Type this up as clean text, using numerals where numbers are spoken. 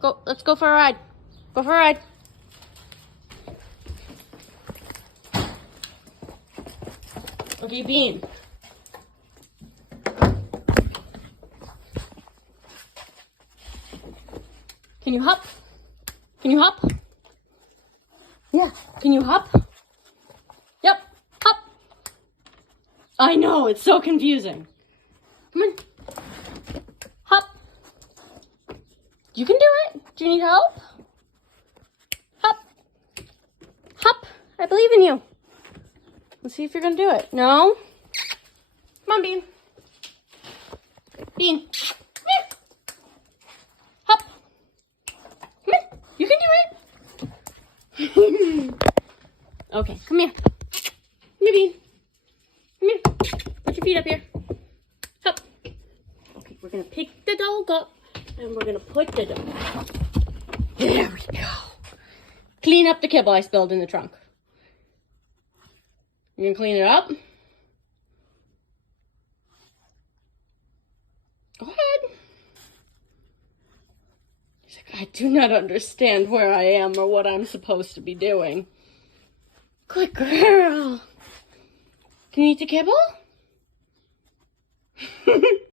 Go. Let's go for a ride. Go for a ride. Okay, Bean. Can you hop? Can you hop? Yeah. Can you hop? Yep. Hop. I know, it's so confusing. Come on. Hop. You can do it. Do you need help? Hop. Hop. I believe in you. Let's see if you're going to do it. No? Come on, Bean. Bean. Come here. Hop. Come here. You can do it. Okay, come here. Come here, Bean. Come here. Put your feet up here. Hop. Okay, we're going to pick the dog up and we're going to put the dog. There we go. Clean up the kibble I spilled in the trunk. You gonna clean it up? Go ahead. He's like, I do not understand where I am or what I'm supposed to be doing. Good girl. Can you eat the kibble?